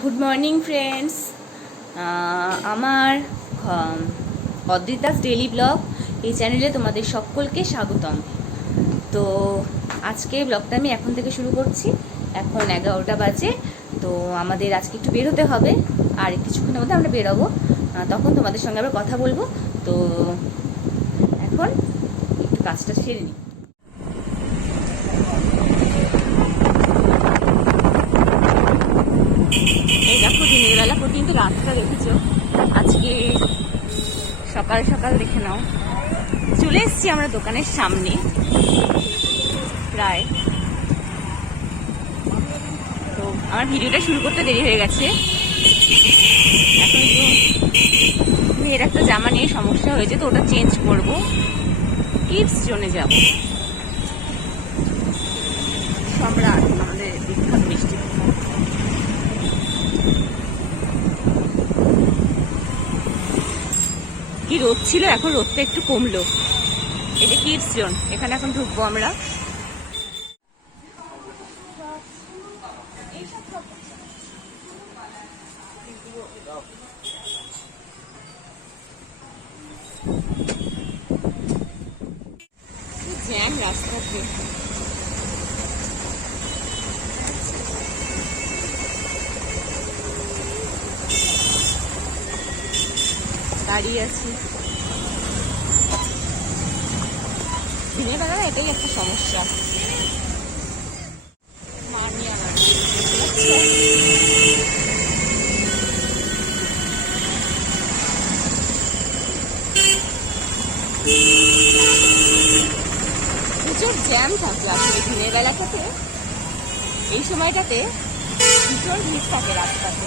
Good morning friends আমার Adrita's daily blog এই চ্যানেলে তোমাদের সকলকে স্বাগতম। তো আজকে ব্লগটা আমি এখন থেকে শুরু করছি। এখন এগারোটা বাজে, তো আমাদের আজকে একটু বেরোতে হবে। আর কিছুক্ষণের মধ্যে আমরা বেরোবো। তখন তোমাদের সঙ্গে আবার কথা বলব। তো এখন একটু কাজটা সেরে নিই এই দেখো দিনের বেলা পর্যন্ত রাতটা দেখেছ। আজকে সকাল সকাল দেখে নাও। চলে এসছি আমরা দোকানের সামনে। প্রায়। তো আমার ভিডিওটা শুরু করতে দেরি হয়ে গেছে। এখন একটু মেয়ের একটা জামা নিয়ে সমস্যা হয়েছে, তো ওটা চেঞ্জ করব। কিডস জোনে যাব। সম্রাট আমাদের বিখ্যাত মিষ্টি কি রোদ ছিল এখন রোদটা একটু কমলো। এটা কিডস জোন এখানে এখন ঢুকবো আমরা জ্যাম রাস্তাতে দাঁড়িয়ে আছি। দিনের বেলা এটাই একটা সমস্যা। প্রচুর জ্যাম থাকে আসলে দিনের বেলাটাতে এই সময়টাতে ভীষণ ভিড় থাকে রাস্তাতে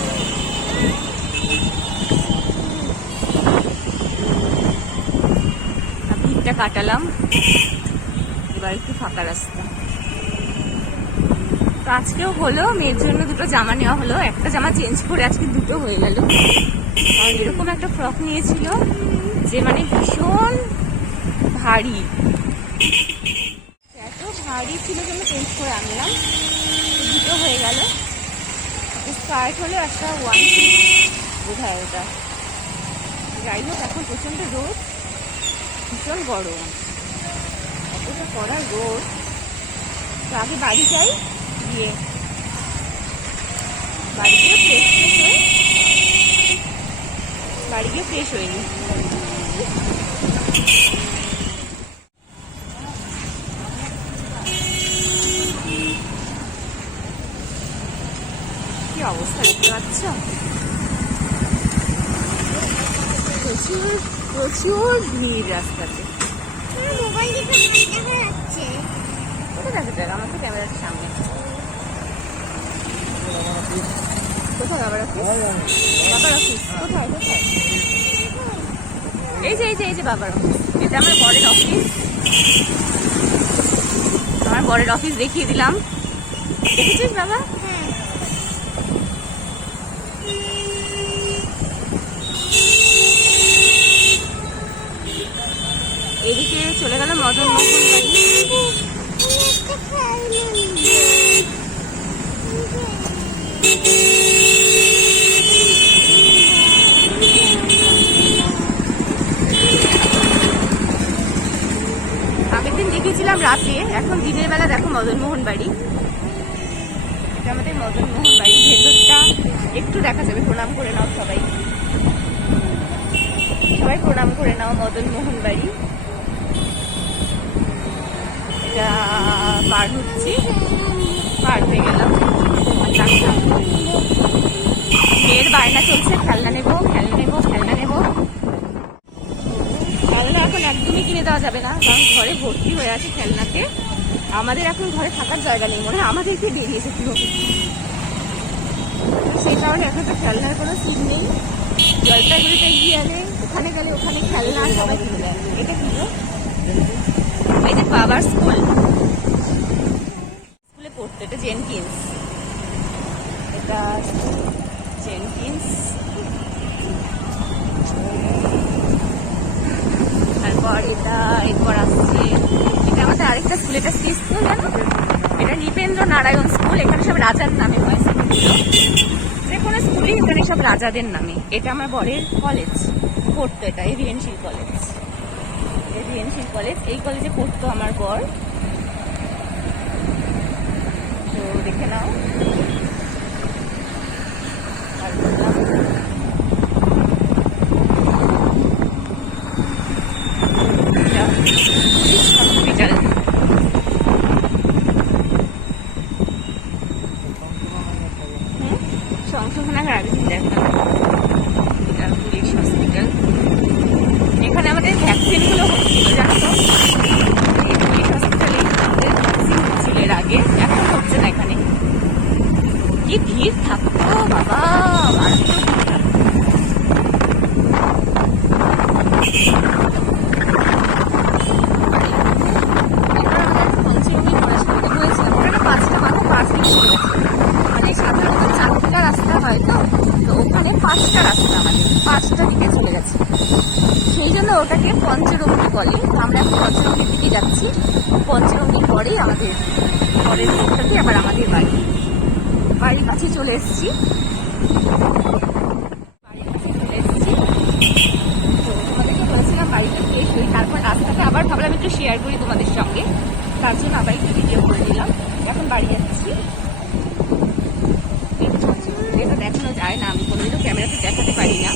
কাটালাম। এবার একটু ফাঁকা রাস্তা। তো আজকেও হলো, মেয়ের জন্য দুটো জামা নেওয়া হলো। একটা জামা চেঞ্জ করে আজকে দুটো হয়ে গেল। আর এরকম একটা ফ্রক নিয়েছিল যে মানে ভীষণ ভারী। এত ভারী ছিল জন্য চেঞ্জ করে আনলাম। দুটো হয়ে গেল। স্কার্ট হলো একটা ওয়ান পিস বোধহয় ওটা। যাই হোক, এখন প্রচণ্ড রোদ। ভীষণ গরম। এতটা কড়া রোদ। তো আগে বাড়ি যাই, গিয়ে বাড়ি গিয়ে ফ্রেশ ফ্রেশ হয়ে বাড়ি গিয়ে ফ্রেশ হয়ে নিই কি অবস্থা দেখতে পাচ্ছ? প্রচুর ভিড় রাস্তাতে। মোবাইল দেখে দেখা যাচ্ছে। কোথায় দেখা যাক আমার তো ক্যামেরার সামনে। কোথায় অফিস বাবার অফিস কোথায় কোথায়? এই যে এই যে এই যে বাবার অফিস এটা আমার বরের অফিস আমার বরের অফিস দেখিয়ে দিলাম। দেখেছিস বাবা হ্যাঁ এদিকে চলে গেল মদন মোহন বাড়ি আগের দিন দেখিয়েছিলাম রাতে এখন দিনের বেলা দেখো মদনমোহন বাড়ি এটা আমাদের মদনমোহন বাড়ি ভেতরটা একটু দেখা যাবে প্রণাম করে নাও সবাই সবাই প্রণাম করে নাও, মদন মোহন বাড়ি। এটা পার হচ্ছি। পার হয়ে গেলাম। মেয়ের বায়না চলছে, খেলনা নেব খেলনা নেব খেলনা নেব। খেলনা এখন একদমই কিনে দেওয়া যাবে না, কারণ ঘরে ভর্তি হয়ে আছে খেলনাতে আমাদের এখন ঘরে থাকার জায়গা নেই, মনে হয় আমাদেরকে বেরিয়েছে পুরো সেটা কারণ এখন তো খেলনার কোনো সিট নেই। জলপাইগুড়িতে গেলে ওখানে গেলে ওখানে খেলনা সবাই কিনে দেয় এটা কি এই যে বাবার স্কুল। স্কুলে পড়তো, এটা জেনকিন্স এটা জেনকিন্স তারপর এটা, এরপর আসছে, এটা আমাদের আরেকটা স্কুল, এটা কি স্কুল জানো? এটা নৃপেন্দ্র নারায়ণ স্কুল, এখানে সব রাজার নামে হয়। যে কোনো স্কুলই এখানে সব রাজাদের নামে। এটা আমার বরের কলেজ পড়তো এটা এভিএনশিল কলেজ। এভিএনশিল কলেজ এই কলেজে পড়তো আমার বর তো দেখে নাও আর বললাম, এটা হসপিটাল হুম সংশোধনাগার আগে থেকে দেখা এটা পুলিশ হসপিটাল এখানে আমাদের ভ্যাকসিনগুলো হচ্ছিল জানো তো এই পুলিশ হসপিটালে আমাদের ভ্যাকসিন হচ্ছিল এর আগে এখন হচ্ছে না এখানে কি ভিড় থাকতো বাবা মারাত্মক ভিড় থাকতো। এবার আমাদের পঞ্চমী পড়াশোনাটা হয়েছিল ওটা না পাঁচটা মাথা পাঁচ দিন চলে গেছে মানে সাধারণত চারটা রাস্তা হয় তো তো ওখানে পাঁচটা রাস্তা মানে পাঁচটা দিকে চলে গেছে। সেই জন্য ওটাকে পঞ্চরঙ্গি বলে। আমরা এখন পঞ্চরঙ্গির দিকে যাচ্ছি। পঞ্চরঙ্গির পরেই আমাদের পরের রোডটাতে আবার আমাদের বাড়ি। বাড়ির কাছে চলে এসেছি। চলে এসেছি। তো বাড়িতে তারপর রাস্তাটা আবার ভাবলাম একটু শেয়ার করি তোমাদের সঙ্গে। তার জন্য আবার একটু ভিডিও করে দিলাম এখন বাড়ি যাচ্ছি এই তো এটা দেখানো যায় না আমি কোনোদিনও ক্যামেরাতে দেখাতে পারি না।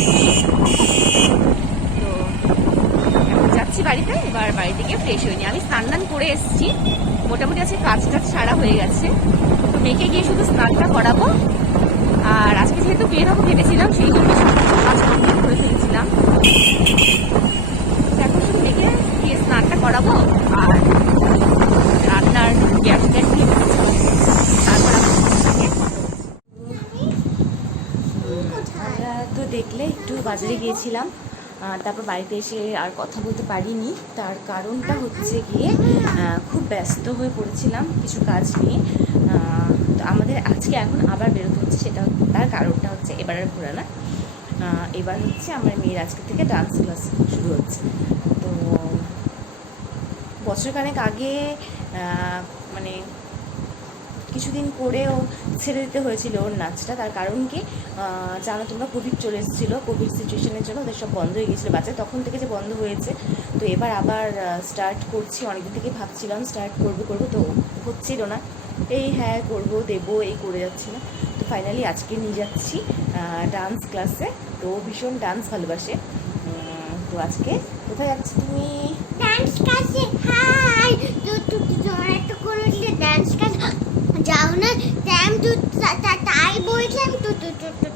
তো, যাচ্ছি বাড়িতে, এবার বাড়িতে গিয়ে ফ্রেশ হইনি আমি স্নান টান করে এসেছি। মোটামুটি আছে কাজ টাজ সারা হয়ে গেছে। তো মেয়েকে গিয়ে শুধু স্নানটা করাবো। আর আজকে যেহেতু বের হব ভেবেছিলাম, সেই জন্য কাজ কমপ্লিট করে ফেলেছিলাম। এখন শুধু মেয়েকে গিয়ে স্নানটা করাবো। আর রান্নার গ্যাস ট্যাস দিয়ে দিচ্ছি। তারপর আমি আমরা তো দেখলে একটু বাজারে গিয়েছিলাম। তারপর বাড়িতে এসে আর কথা বলতে পারিনি। তার কারণটা হচ্ছে গিয়ে খুব ব্যস্ত হয়ে পড়েছিলাম কিছু কাজ নিয়ে। তো আমাদের আজকে এখন আবার বেরোতে হচ্ছে, সেটা তার কারণটা হচ্ছে এবার আর ঘোরা না এবার হচ্ছে আমার মেয়ের আজকে থেকে ডান্স ক্লাস শুরু হচ্ছে। তো বছরখানেক আগে মানে কিছুদিন পরেও ছেড়ে দিতে হয়েছিল ওর নাচটা। তার কারণ কি? জানো তোমরা কোভিড চলে এসেছিল। কোভিড সিচুয়েশনের জন্য ওদের সব বন্ধ হয়ে গেছিল বাচ্চা তখন থেকে যে বন্ধ হয়েছে, তো এবার আবার স্টার্ট করছি। অনেকদিন থেকে ভাবছিলাম স্টার্ট করব করব, তো হচ্ছিল না। এই হ্যাঁ করব, দেবো, এই করে যাচ্ছি না তো ফাইনালি আজকে নিয়ে যাচ্ছি ডান্স ক্লাসে তো ভীষণ ডান্স ভালোবাসে। তো আজকে কোথায় যাচ্ছি তুমি? ডান্স ক্লাসে হাই তো তোমরা একটু করে দিলে ডান্স ক্লাস যাও না টাইম তো তাই বলছিলাম তো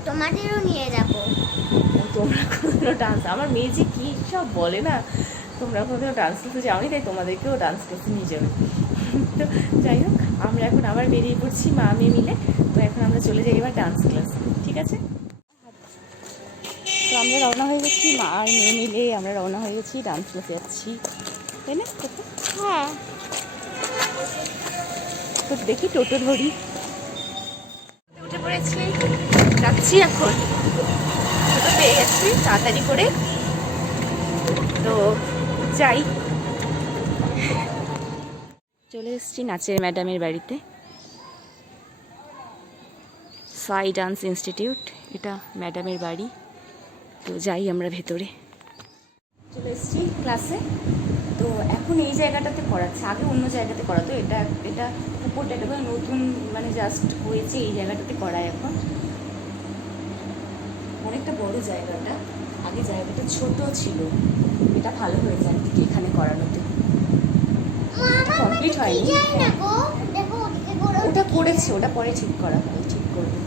তোমাদেরও নিয়ে যাব। তোমরা কোনোদিনও ডান্স আমার মেয়ে যে কী সব বলে না তোমরা কোনোদিনও ডান্স ক্লাসে যাওনি তাই তোমাদেরকেও ডান্স ক্লাসে নিয়ে যাবে। তো যাই হোক আমরা এখন আবার বেরিয়ে পড়ছি মা মেয়ে মিলে। তো এখন আমরা চলে যাই এবার ডান্স ক্লাসে ঠিক আছে? তো আমরা রওনা হয়ে গেছি মা আর মেয়ে মিলে আমরা রওনা হয়ে গেছি ডান্স ক্লাসে যাচ্ছি। তাই না? হ্যাঁ। তো দেখি টোটো ধরি। উঠে যাচ্ছি এখন। পেয়ে গেছি, তাড়াতাড়ি করে। তো যাই। চলে এসেছি নাচের ম্যাডামের বাড়িতে। সাই ডান্স ইনস্টিটিউট এটা ম্যাডামের বাড়ি। তো যাই আমরা ভেতরে। চলে এসেছি ক্লাসে তো এখন এই জায়গাটাতে করাচ্ছে আগে অন্য জায়গাতে করাতো এটা এটা উপরটা এটা নতুন মানে জাস্ট হয়েছে এই জায়গাটাতে করা এখন। অনেকটা বড় জায়গাটা। আগে জায়গাটা ছোট ছিল। এটা ভালো হয়েছে আর কি এখানে করানোতে। কমপ্লিট হয়নি। দেখো ওটা করেছে, ওটা পরে ঠিক করা হবে, ঠিক করবে।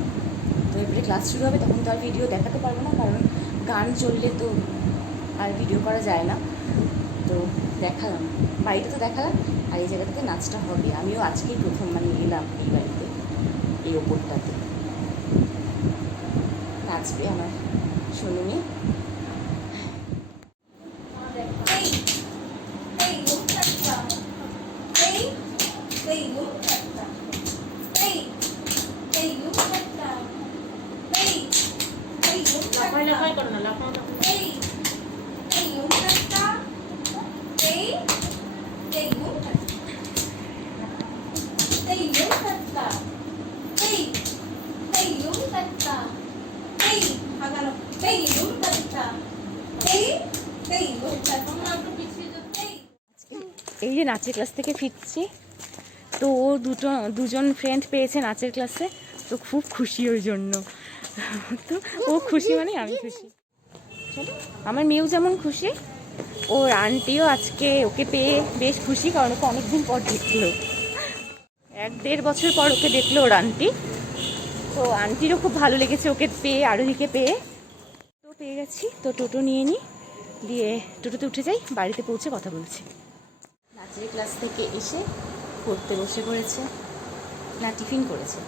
তো এবারে ক্লাস শুরু হবে, তখন তো আর ভিডিও দেখাতে পারব না, কারণ গান চললে তো আর ভিডিও করা যায় না। দেখালাম, বাড়িতে তো দেখালাম, আর এই জায়গাটাতে নাচটা হবে। আমিও আজকেই প্রথম মানে এলাম এই বাড়িতে, এই ওপরটাতে। নাচবে আমার শুনুনি লাফাই লাফাই করো না। এই যে নাচের ক্লাস থেকে ফিরছি, তো ও দুটো দুজন ফ্রেন্ড পেয়েছে নাচের ক্লাসে তো খুব খুশি ওই জন্য। তো ও খুশি মানে আমি খুশি। আমার মেয়েও যেমন খুশি, ওর আন্টিও আজকে ওকে পেয়ে বেশ খুশি, কারণ ওকে অনেকদিন পর দেখল। এক দেড় বছর পর ওকে দেখল ওর আন্টি তো আন্টিরও খুব ভালো লেগেছে ওকে পেয়ে, আরোহীকে পেয়ে। তো পেয়ে গেছি, তো টোটো নিয়ে নিই দিয়ে টোটোতে উঠে যাই, বাড়িতে পৌঁছে কথা বলছি। নাচের ক্লাস থেকে এসে পড়তে বসে পড়েছে। না টিফিন করেছে।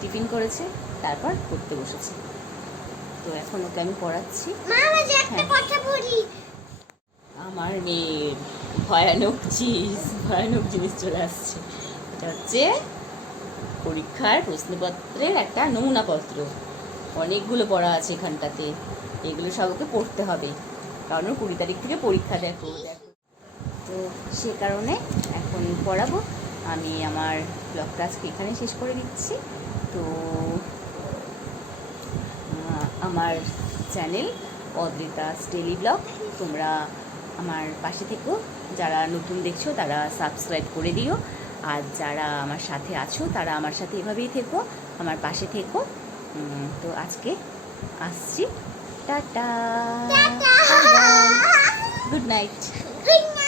টিফিন করেছে তারপর পড়তে বসেছে। তো এখন ওকে আমি পড়াচ্ছি। যে হ্যাঁ। আমার মেয়ের ভয়ানক জিনিস ভয়ানক জিনিস চলে আসছে। এটা হচ্ছে পরীক্ষার প্রশ্নপত্রের একটা নমুনাপত্র। অনেকগুলো পড়া আছে এখানটাতে। এগুলো সব ওকে পড়তে হবে। কারণ কুড়ি তারিখ থেকে পরীক্ষা দেখো দেখো। তো সে কারণে এখন পড়াবো। আমি আমার ব্লগটা আজকে এখানে শেষ করে দিচ্ছি। তো আমার চ্যানেল অদ্রিতা স্টেলি ব্লগ। তোমরা আমার পাশে থেকো। যারা নতুন দেখছ তারা সাবস্ক্রাইব করে দিও। আর যারা আমার সাথে আছো তারা আমার সাথে এভাবেই থেকো আমার পাশে থেকো। তো আজকে আসছি। Tata! Good night good night